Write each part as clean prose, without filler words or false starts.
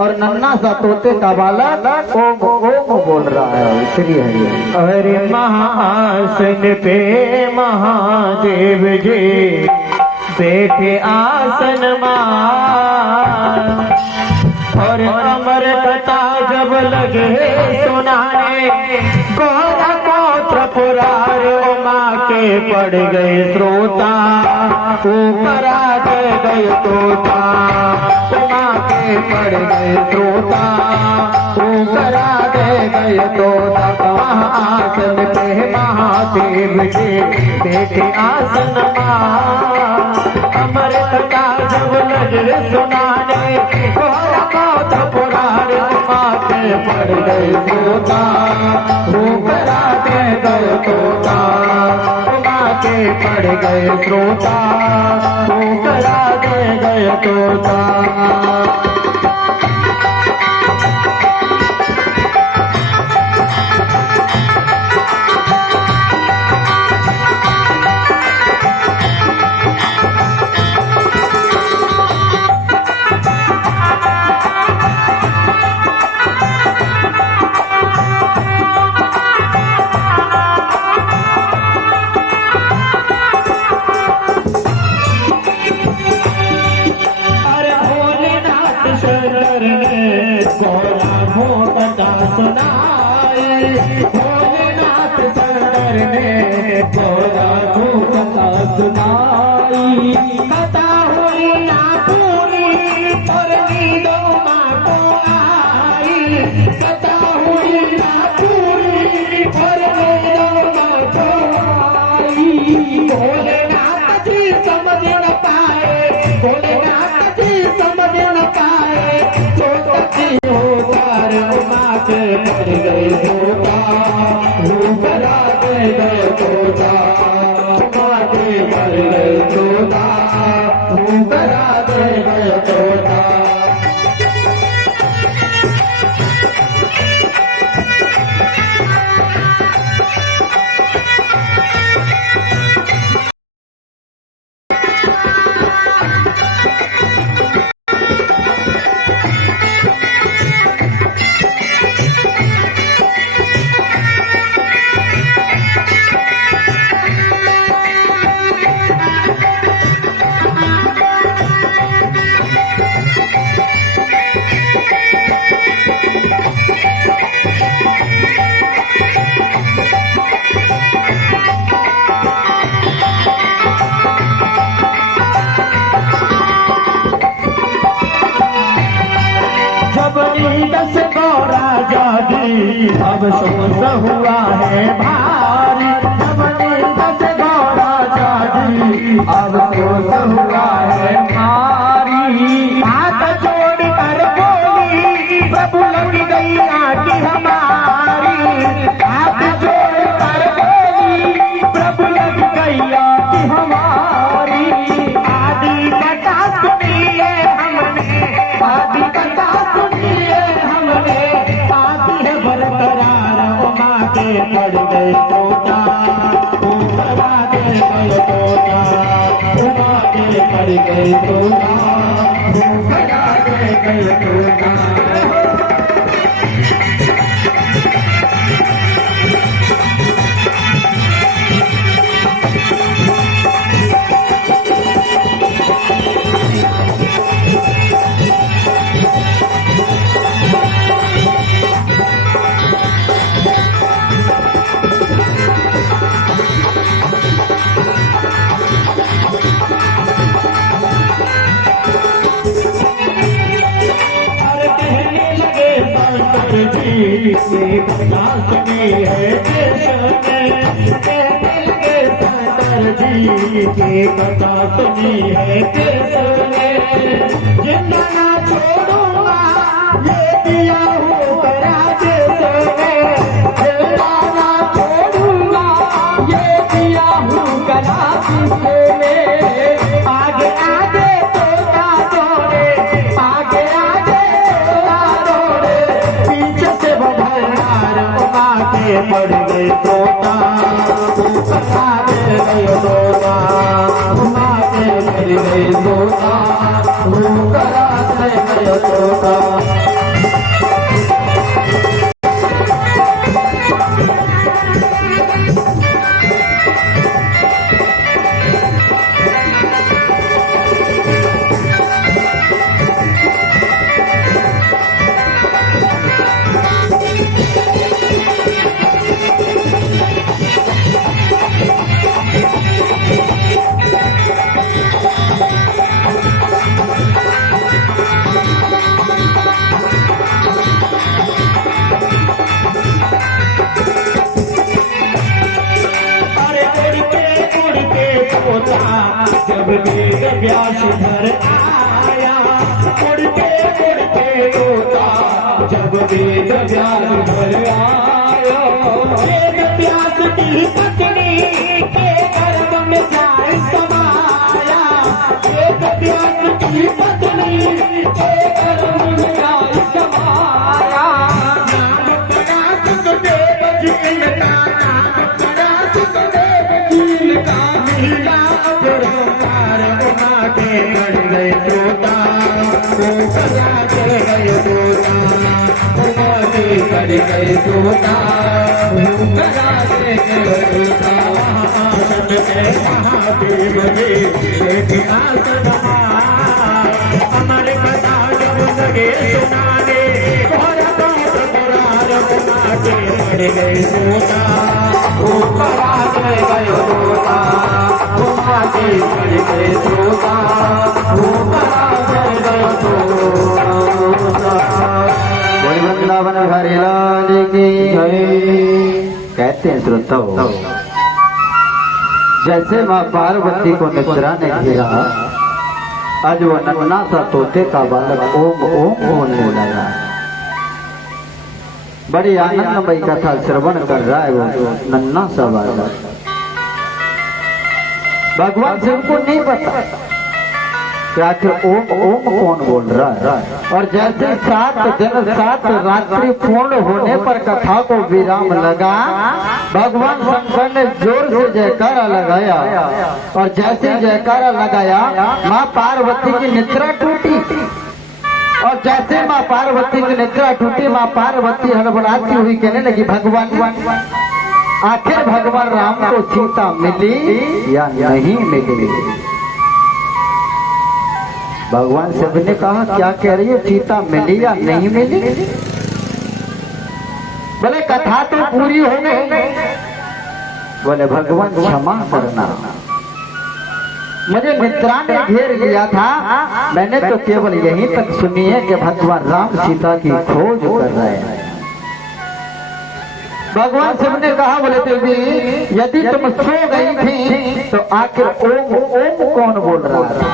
और नन्ना सा तोते का बालक ओम ओम बोल रहा है। श्री हरि। अरे महाआसन पे महादेव जी बैठे आसन मान, और अमर कथा जब लगे सुनाने गौरा गोत्र पुरार उमा के पड़ गए श्रोता, ऊपर आ गए तोता उमा के पड़ गए श्रोता, ऊपर आ गए तोता। महाआसन पे महादेव जी बैठे आसन मान, अमर कथा जब लगे सुनाने गौरा गोत्र पुरार उमा के पड़ गए श्रोता, ऊपर आ गए तोता उमा के पड़ गए श्रोता, ऊपर आ गए तोता। भोलेनाथ शंकर ने गौरा को कथा सुनाई, कथा हुई ना पूरी और नींदों माँ को आई, कथा हुई ना पूरी और नींदों माँ को आई। भोलेनाथ जी समझ न पाए, भोलेनाथ जी समझ न पाए, तो कथी होकर उमा के पड़ गए तोता, ऊपर आ गए तोता उमा के पड़ गए तोता, ऊपर आ गए तोता। दस गौरा जागी अब सोच हुआ है भारी, जब दस गौरा जागी अब सोच हुआ है भारी। हाथ जोड़ कर बोली प्रभु लग गई आँखी हमारी, हाथ जोड़ कर बोली प्रभु लग गई आँखी हमारी। आदि कथा सुनिए हमने, आदि कथा सुनिए हमने, आदि है बरकरार उमा के पड़ गए तोता, ऊपर आ गए तोता उमा के पड़ गए तोता, ऊपर आ गए तोता। ये कथा सुनी है कहने लगे शंकर जी, ये कथा सुनी है जिंदा ना छोड़ूंगा ये दिया हूँ राज सोने, जिंदा ना छोड़ूंगा ये दिया हूँ राज सोने। आगे आगे तोता दौड़े, आगे आगे तोता दौड़े, पीछे से बधार उमा के पड़ गए तोता, ऊपर आ गए तोता उमा के पड़ गए तोता, ऊपर आ गए तोता। व्यास घर आया, उड़ते उड़ते तोता जब वेद व्यास घर आया। वेद व्यास की पत्नी के गर्भ में जाए समाया, वेद व्यास की पत्नी के गर्भ में जाए समाया। नाम बड़ा सुखदेव जी इनका, नाम बड़ा सुखदेव जी इनका, मीरा अपरंपार उमा के कर गए तोता, वो कला कर गए तोता, उमा के कर गए तोता, वो कला के गए तोता। आसन में महादेव जी एक आसन अमर कथा जब लगे सुनाने, घोरा बात मुरार उमा के कर गए तोता, वो कला कर गए तोता, उमा के कर गए तोता, वो कला कर गए तोता। बोल वृंदावन हरि लाल की जय। कहते हैं श्रोताओ, जैसे माँ पार्वती को निद्रा ने घेरा, आज वो नन्ना सा तोते का बालक ओम ओम होने लगा। बड़ी आनंदमयी कथा श्रवण कर रहा है वो नन्ना सा बालक। भगवान शिव को नहीं पता कि आखिर ओम ओम कौन बोल रहा है। और जैसे 7 दिन 7 रात्रि पूर्ण होने पर कथा को विराम लगा, भगवान शंकर ने जोर से जयकारा लगाया, और जैसे जयकारा लगाया माँ पार्वती की निद्रा टूटी। और जैसे माँ पार्वती की निद्रा टूटी, माँ पार्वती हड़बड़ाती हुई कहने लगी, भगवान आखिर भगवान राम को सीता मिली या नहीं मिली। भगवान शिव ने कहा, क्या कह रही है, सीता मिली या नहीं मिली? बोले कथा तो पूरी हो गई। बोले भगवान क्षमा करना, मुझे निद्रा ने घेर लिया था, मैंने तो केवल यहीं तक सुनी है कि भगवान राम सीता की खोज कर रहे हैं। भगवान शिव ने कहा, बोले देवी यदि तुम सो गई थी तो आखिर ओम ओम कौन बोल रहा था?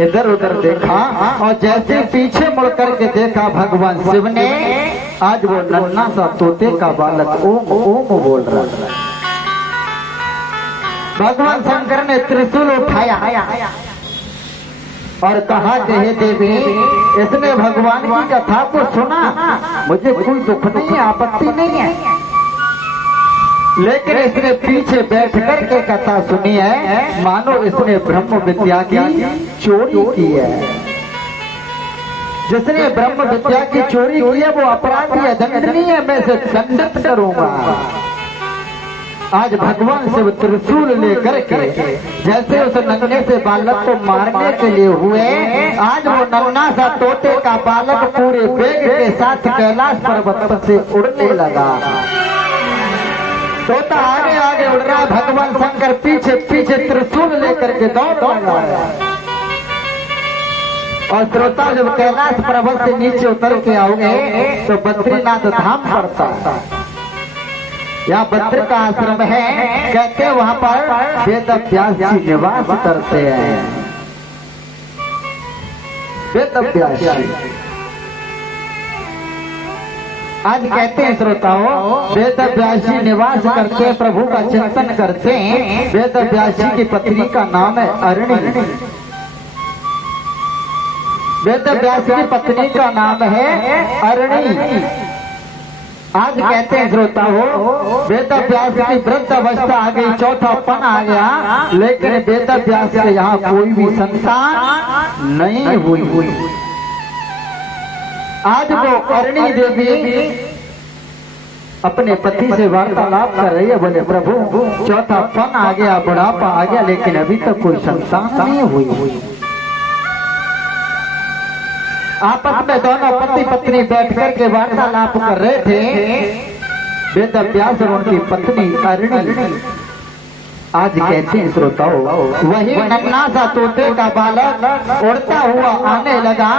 इधर उधर देखा, और जैसे पीछे मुड़ करके देखा भगवान शिव ने, आज वो नन्ना सा तोते का बालक ओम ओम बोल रहा था। भगवान शंकर ने त्रिशूल उठाया और कहा कि हे देवी, इसने भगवान की कथा को सुना, मुझे कोई दुख नहीं है, आपत्ति नहीं है, लेकिन इसने पीछे बैठ कर के कथा सुनी है, मानो इसने ब्रह्म विद्या की चोरी की है। जिसने ब्रह्म विद्या की चोरी की है वो अपराधी है, दंडनीय है, मैं इसे दंडित करूंगा। आज भगवान शिव त्रिशूल लेकर के जैसे उस नन्हे से बालक को मारने के लिए हुए, आज वो नन्हा सा तोते का बालक पूरे वेग के साथ कैलाश पर्वत से उड़ने लगा। तोता आगे आगे उड़ रहा, भगवान शंकर पीछे पीछे त्रिशूल लेकर के दौड़ रहा है। और श्रोता जब कैलाश पर्वत से नीचे उतर के आओगे तो बद्रीनाथ धाम पड़ता है, यहाँ बद्र का आश्रम है, कहते हैं वहाँ पर वेद व्यास जी निवास करते हैं। वेद व्यास जी आज कहते हैं श्रोताओं, वेद व्यास जी निवास करते हैं, प्रभु का चिंतन करते हैं। वेद व्यास जी की पत्नी का नाम है अरणी। वेद व्यास की पत्नी का नाम है अरणी। आज कहते हैं श्रोताओं, वेद व्यास की वृद्ध अवस्था आ गई, चौथापन आ गया, लेकिन वेद व्यास के यहाँ कोई भी संतान नहीं हुई। आज वो अरणी देवी अपने पति से वार्तालाप कर रही है, बोले प्रभु चौथापन आ गया, बुढ़ापा आ गया, लेकिन अभी तक कोई संतान नहीं हुई। आपस में दोनों पति पत्नी बैठ कर के वार्तालाप कर रहे थे, वेद व्यास और उनकी पत्नी अरणी। आज कहते हैं श्रोताओं, वही नन्हा सा तोते का बालक उड़ता हुआ आने लगा,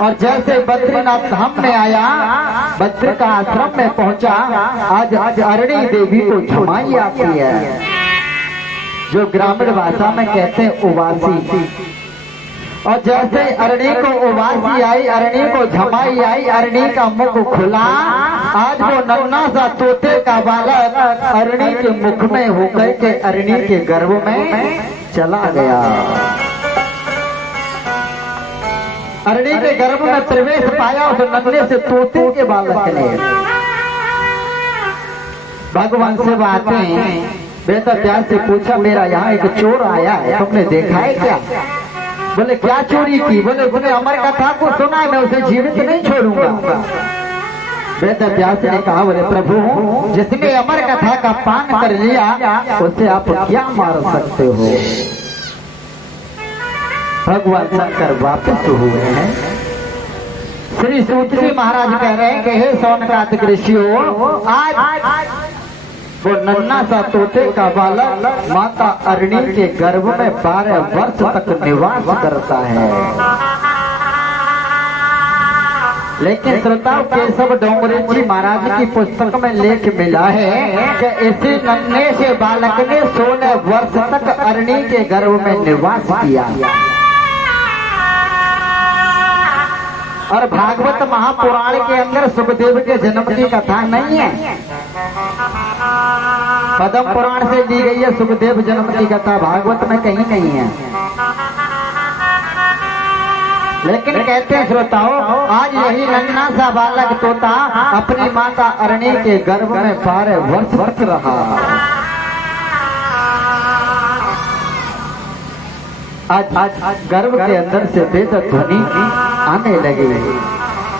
और जैसे बद्रीनाथ धाम में आया, बद्र का आश्रम में पहुंचा, आज अरणी देवी को झुमाई आती है। जो ग्रामीण भाषा में कहते हैं उवासी। और जैसे अरणी को उवासी आई, अरणी को झमाई आई, अरणी का मुख खुला, आज वो नन्ना सा तोते का बालक अरणी के मुख में होकर के अरणी के गर्भ में चला गया। अरणी के गर्भ में प्रवेश पाया उस नन्हे से तोते के बालक ने। भगवान से बातें बेटा प्यार से पूछा, मेरा यहाँ एक चोर आया है, तुमने देखा है क्या? बोले क्या चोरी की? बोले बोले अमर कथा को सुना है, मैं उसे जीवित नहीं छोड़ूंगा। बेटा व्यास ने कहा, बोले प्रभु जिसने अमर कथा का पान कर लिया उसे आप क्या मार सकते हो? भगवान शंकर वापस हुए हैं। श्री सूत जी महाराज कह रहे हैं कि हे सौनकादिक ऋषियों, आज वो नन्ना सा तोते का बालक माता अरणी के गर्भ में 12 वर्ष तक निवास करता है। लेकिन श्रोताओं केशव डोंगरे जी महाराज की पुस्तक में लेख मिला है कि इसी नन्हे से बालक ने 16 वर्ष तक अरणी के गर्भ में निवास किया। और भागवत महापुराण के अंदर सुखदेव के जन्म की कथा नहीं है, पद्म पुराण से ली गई है सुखदेव जन्म की कथा, भागवत में कहीं नहीं है। लेकिन कहते हैं श्रोताओं, आज यही नन्हा सा बालक तोता अपनी माता अरणी के गर्भ में 12 वर्ष तक रहा। आज गर्भ के अंदर से वेद ध्वनि आने लगी।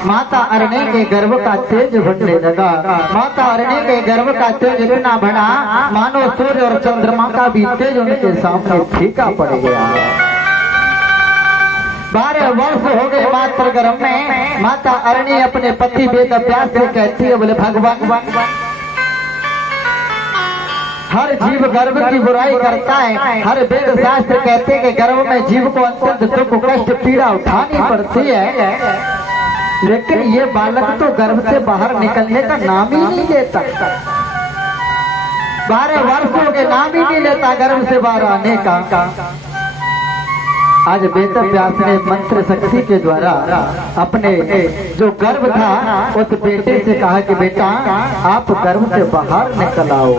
माता अरणी के गर्भ का तेज बढ़ने लगा। माता अरणी के गर्भ का तेज इतना बढ़ा मानो सूर्य और चंद्रमा का भी तेज उनके सामने फीका पड़ गया। 12 वर्ष हो गए मात्र गर्भ में। माता अरणी अपने पति वेद व्यास से कहती है, बोले भगवान हर जीव गर्भ की बुराई करता है। हर वेद शास्त्र कहते हैं कि गर्भ में जीव को अत्यंत दुख कष्ट पीड़ा उठानी पड़ती है, लेकिन ये बालक तो गर्भ से बाहर निकलने का नाम ही नहीं लेता। 12 वर्षों के नाम ही नहीं लेता गर्भ से बाहर आने का। आज वेद व्यास ने मंत्र शक्ति के द्वारा अपने जो गर्भ था उस बेटे से कहा कि बेटा आप गर्भ से बाहर निकल आओ।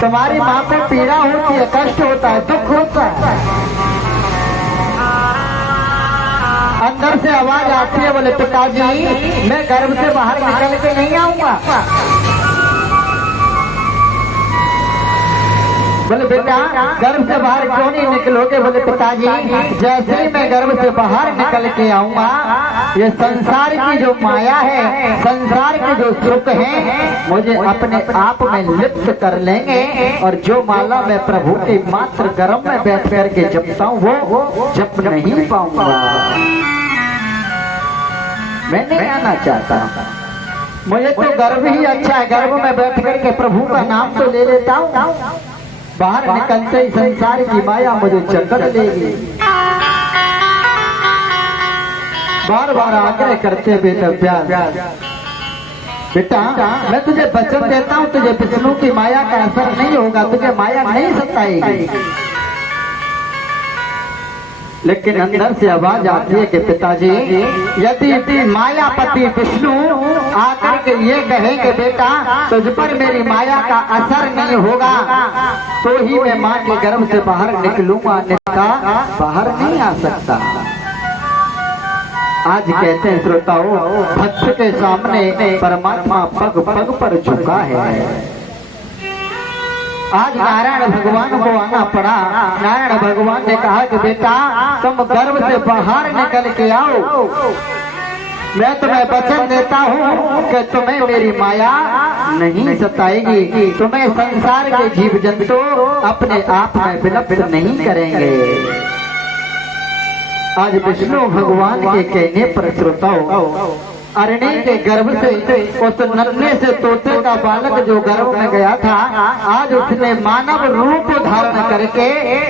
तुम्हारी माँ को पीड़ा होती है, कष्ट होता है, दुख होता है। अंदर से आवाज आती है, बोले पिताजी मैं गर्भ से बाहर निकल के नहीं आऊंगा। बोले बेटा गर्भ से बाहर क्यों नहीं निकलोगे? बोले पिताजी जैसे ही मैं गर्भ से बाहर निकल के आऊंगा, ये संसार की जो माया है, संसार के जो सुख हैं, मुझे अपने आप में लिप्त कर लेंगे और जो माला मैं प्रभु के मात्र गर्भ में बैठ कर के जपता हूँ वो जप नहीं पाऊंगा। मैं नहीं आना चाहता, मुझे तो गर्भ ही अच्छा है। गर्भ में बैठ कर के प्रभु का नाम तो ले लेता हूँ, बाहर निकलते ही संसार की माया मुझे चक्कर लेगी। बार बार आग्रह करते बेटा व्यास, बेटा मैं तुझे वचन देता हूँ, तुझे विष्णु की माया का असर नहीं होगा, तुझे माया नहीं सताएगी। लेकिन अंदर से आवाज आती है कि पिताजी यदि मायापति विष्णु आकर के ये कहे कि बेटा तुझ पर मेरी माया का असर नहीं होगा तो ही मैं माँ के गर्भ से बाहर निकलूंगा, अन्यथा बाहर नहीं आ सकता। आज कहते हैं श्रोताओं, भक्त के सामने परमात्मा पग पग पर झुका है। आज नारायण भगवान को आना पड़ा। नारायण भगवान ने कहा कि बेटा तुम गर्भ से बाहर निकल के आओ, मैं तुम्हें वचन देता हूँ कि तुम्हें मेरी माया नहीं सताएगी, तुम्हें संसार के जीव जंतु अपने आप में विलुप्त नहीं करेंगे। आज विष्णु भगवान के कहने पर श्रोताओं अरणी के गर्भ से उस नन्हे से तोते का बालक जो गर्भ में गया था, आज उसने मानव रूप धारण करके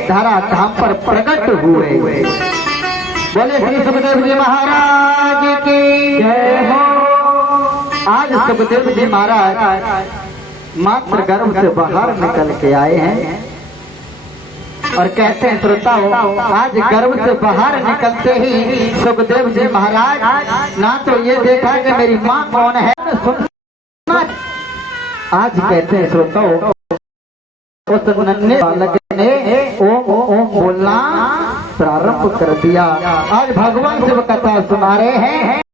धरा धाम पर प्रकट हुए। बोले श्री सुखदेव जी महाराज की जय हो। आज सुखदेव जी महाराज मात्र गर्भ से बाहर निकल के आए हैं। और कहते हैं श्रोताओं, आज गर्भ से बाहर निकलते ही सुखदेव जी महाराज ना तो ये देखा कि मेरी माँ कौन है, सुनना। आज कहते हैं श्रोताओं, उस नन्हे बालक ने ओम ओम बोलना प्रारंभ कर दिया। आज भगवान शिव कथा सुना रहे हैं।